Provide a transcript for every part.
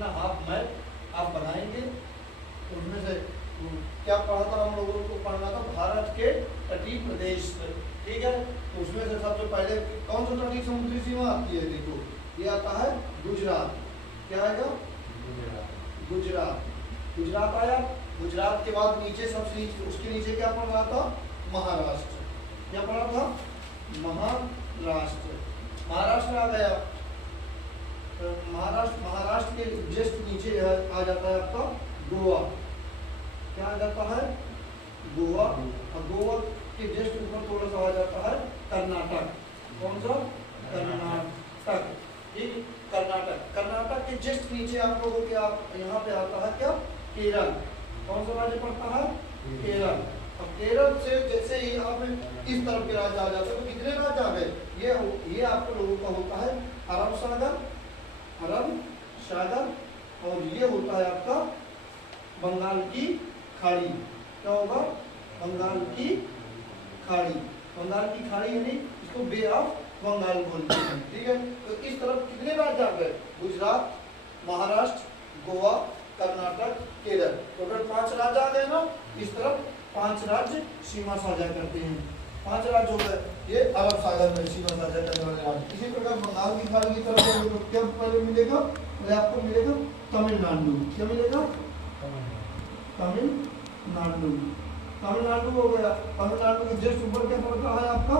अपना half map आप बनाएंगे। उसमें से क्या पढ़ा था हम लोगों को, पढ़ना था भारत के तटीय प्रदेश, ठीक है। तो उसमें से सबसे पहले कौन सा तटीय समुद्री सीमा आती है, देखो ये आता है गुजरात। क्या आएगा? गुजरात। गुजरात आया। गुजरात के बाद नीचे सबसे उसके नीचे क्या पड़ रहा था? महाराष्ट्र। क्या पड़ा था? महाराष्ट्र। महाराष्ट्र आ गया। तो महाराष्ट्र के जस्ट नीचे आ जाता है आपका गोवा। क्या आ जाता है? गोवा। और गोवा के जस्ट ऊपर थोड़ा सा आ जाता है कर्नाटक। कौन सा? कर्नाटक। ठीक, कर्नाटक। कर्नाटक के जस्ट नीचे आप लोगों के यहाँ पे आता है क्या? केरल। कौन सा राज्य पड़ता है? केरल। और केरल से जैसे ही आप इस तरफ के राज्य आ जाते हैं, तो कितने राज्य आ गए? ये आपको लोगों का होता है अरब सागर, और ये होता है आपका बंगाल की खाड़ी। क्या होगा? बंगाल की खाड़ी। बंगाल की खाड़ी यानी इसको बे ऑफ बंगाल बोलते हैं, ठीक है। तो इस तरफ कितने राज्य आ गए? गुजरात, महाराष्ट्र, गोवा, कर्नाटक, केरल। टोटल 5 राज्य आ गए ना। इस तरफ 5 राज्य सीमा साझा करते हैं। 5 राज्य हो गए। ये अरब सागर में सीमा साझा करने वाले राज्य। इसी प्रकार बंगाल की खाड़ी की तरफ तो क्या पहले मिलेगा? पहले आपको मिलेगा तमिलनाडु। क्या मिलेगा? तमिलनाडु। तमिलनाडु हो गया। तमिलनाडु के जस्ट ऊपर क्या पड़ता है आपका?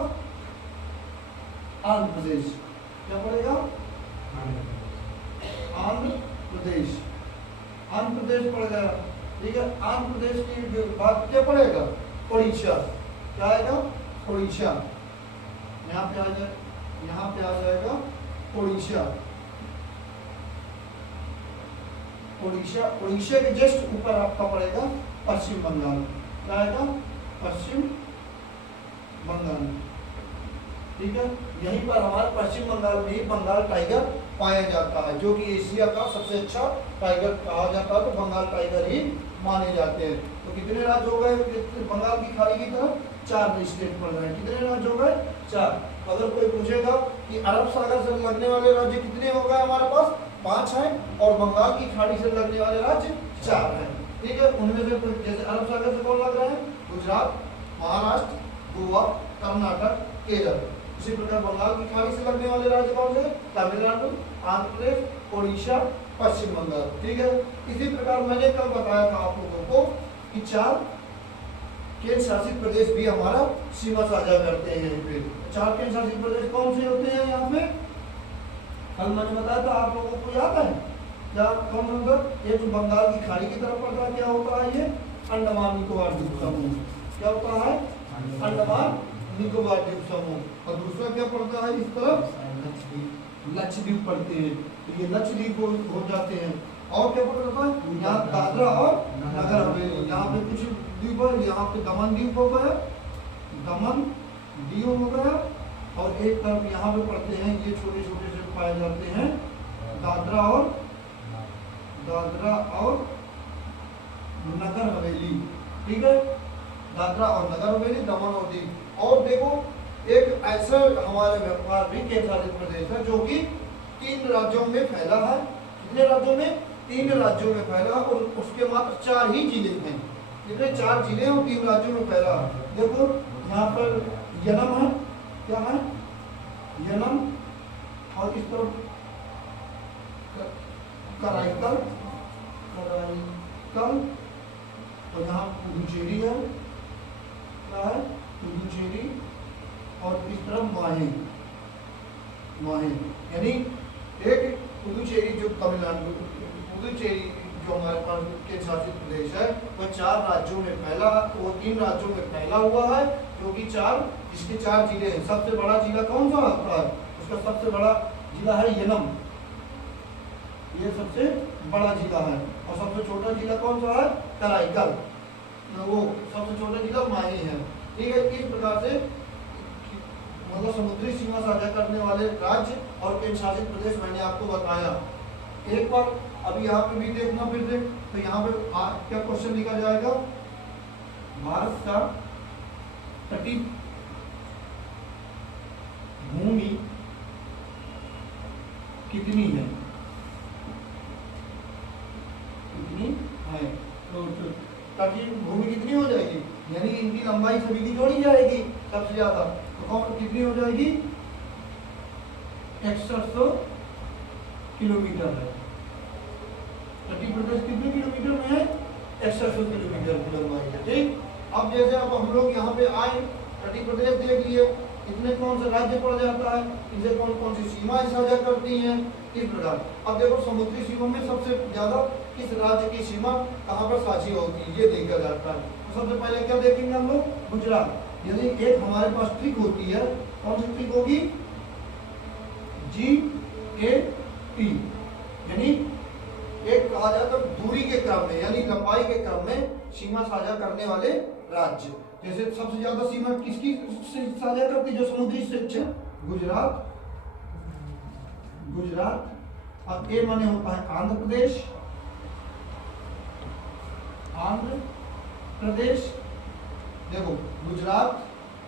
आंध्र प्रदेश। क्या पड़ेगा? आंध्र प्रदेश। आंध्र प्रदेश पड़ गया, ठीक है। आंध्र प्रदेश की बात क्या पड़ेगा? उड़ीसा। क्या आएगा? उड़ीसा। यहाँ पे आ जाएगा उड़ीसा। उड़ीसा के जस्ट ऊपर आपका पड़ेगा पश्चिम बंगाल। क्या आएगा? पश्चिम बंगाल, ठीक है। यहीं पर हमारे पश्चिम बंगाल में ही बंगाल टाइगर पाया जाता है, जो कि एशिया का सबसे अच्छा टाइगर कहा जाता है। तो बंगाल टाइगर ही माने जाते हैं। तो कितने राज्य हो गए बंगाल की खाड़ी की तरफ? 4 स्टेट पड़ रहे हैं। कितने राज्य हो गए? 4। अगर कोई पूछेगा कि अरब सागर से लगने वाले राज्य कितने हो गए, हमारे पास 5 हैं, और बंगाल की खाड़ी से लगने वाले राज्य 4 हैं, ठीक है। उनमें से जैसे अरब सागर से कौन लग रहे हैं? गुजरात, महाराष्ट्र, गोवा, कर्नाटक, केरल। इसी प्रकार बंगाल की खाड़ी से लगने वाले राज्य कौन से? तमिलनाडु, आंध्र प्रदेश, उड़ीसा, पश्चिम बंगाल, ठीक है। इसी प्रकार मैंने कल बताया था आप लोगों को कि 4 केंद्र शासित प्रदेश भी हमारा सीमा साझा करते हैं। यहीं पे 4 केंद्र शासित प्रदेश कौन से होते हैं यहाँ पे? कल मैंने बताया था, आप लोगों को याद है क्या? कौन मतलब ये जो बंगाल की खाड़ी की तरफ पड़ता है, क्या होता है? ये अंडमान निकोबार द्वीप समूह। क्या होता है? अंडमान निकोबार द्वीप समूह। और दूसरा क्या पड़ता है इस तरफ? लक्षद्वीप पड़ते हैं। तो ये लक्षद्वीप हो जाते हैं। और क्या पड़ता है? यहाँ दादरा और नगर हवेली। यहाँ पे कुछ द्वीप है। यहाँ पे दमन द्वीप हो गया, दमन दीव हो गया, और एक तरफ यहाँ पे पड़ते हैं, ये छोटे छोटे से पाए जाते हैं दादरा और नगर हवेली, ठीक है। दादरा और नगर हवेली, दमन और दीव। और देखो एक ऐसा हमारे व्यापार भी केंद्र शासित प्रदेश है जो कि 3 राज्यों में फैला है। कितने राज्यों में? 3 राज्यों में फैला, और उसके मात्र 4 ही जिले हैं। कितने? 4 जिले और 3 राज्यों में फैला। देखो यहाँ पर यनम है। क्या है? यनम। और इस तरफ कराईकल, और यहाँ पुडुचेरी है। क्या है? पुडुचेरी। और इस तरफ माहे। यानी एक पुडुचेरी जो तमिलनाडु, पुडुचेरी जो हमारे पास केंद्र शासित प्रदेश है, वह 4 राज्यों में फैला, वो 3 राज्यों में फैला हुआ है, क्योंकि 4 इसके 4 जिले हैं। सबसे बड़ा जिला कौन सा होता है? उसका सबसे बड़ा जिला है यनम। ये सबसे बड़ा जिला है। और सबसे छोटा जिला कौन सा है? कराईकल। वो सबसे छोटा जिला माही है, ठीक है। इस प्रकार से मतलब समुद्री सीमा साझा करने वाले राज्य और केंद्र शासित प्रदेश मैंने आपको बताया। एक बार अभी यहाँ पे भी देखना, फिर से तो यहाँ पे क्या क्वेश्चन लिखा जाएगा? भारत का तटीय भूमि कितनी है? यानी इनकी लंबाई सभी की जोड़ी जाएगी सबसे ज्यादा, तो कौन कितनी हो जाएगी 6100 किलोमीटर है। मध्य प्रदेश कितने किलोमीटर में है 6100 किलोमीटर की लंबाई है। ठीक, अब जैसे अब हम लोग यहाँ पे आए मध्य प्रदेश देख लिए, इसमें कौन सा राज्य पड़ जाता है, इनसे कौन कौन सी सीमाएं साझा करती हैं, इस प्रकार। अब देखो समुद्री सीमा में सबसे ज्यादा किस राज्य की सीमा कहाँ पर साझी होती है ये देखा जाता है। तो सबसे पहले क्या देखेंगे हम लोग गुजरात, यानी एक हमारे पास ट्रिक होती है, कौन सी ट्रिक होगी GAT, यानी एक कहा जाता है दूरी के क्रम में यानी लंबाई के क्रम में सीमा साझा करने वाले राज्य। जैसे सबसे ज्यादा सीमा किसकी साझा करती जो समुद्री क्षेत्र गुजरात, अब ए माने होता है आंध्र प्रदेश, देखो गुजरात,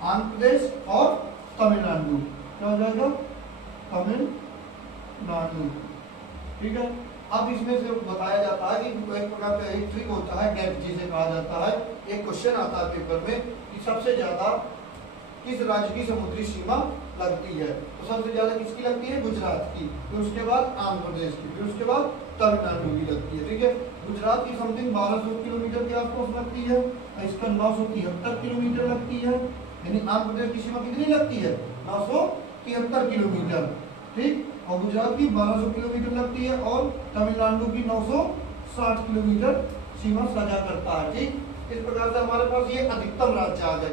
आंध्र प्रदेश और तमिलनाडु, क्या हो जाएगा तमिलनाडु। ठीक है, अब इसमें से बताया जाता है कि एक प्रकार का एक ट्रिक होता है गैप जिसे कहा जाता है। एक क्वेश्चन आता है पेपर में कि सबसे ज्यादा किस राज्य की समुद्री सीमा लगती है, तो सबसे ज्यादा किसकी लगती है गुजरात की, फिर उसके बाद आंध्र प्रदेश की, फिर उसके बाद तमिलनाडु की लगती है। ठीक है, गुजरात की समथिंग 1200 किलोमीटर के आसपास लगती है, इसका 973 किलोमीटर लगती है, यानी आंध्र प्रदेश की सीमा कितनी लगती है 973 किलोमीटर। ठीक, और गुजरात की 1200 किलोमीटर लगती है और तमिलनाडु की 960 किलोमीटर सीमा साझा करता है। ठीक, इस प्रकार से हमारे पास ये अधिकतम राज्य आ गए।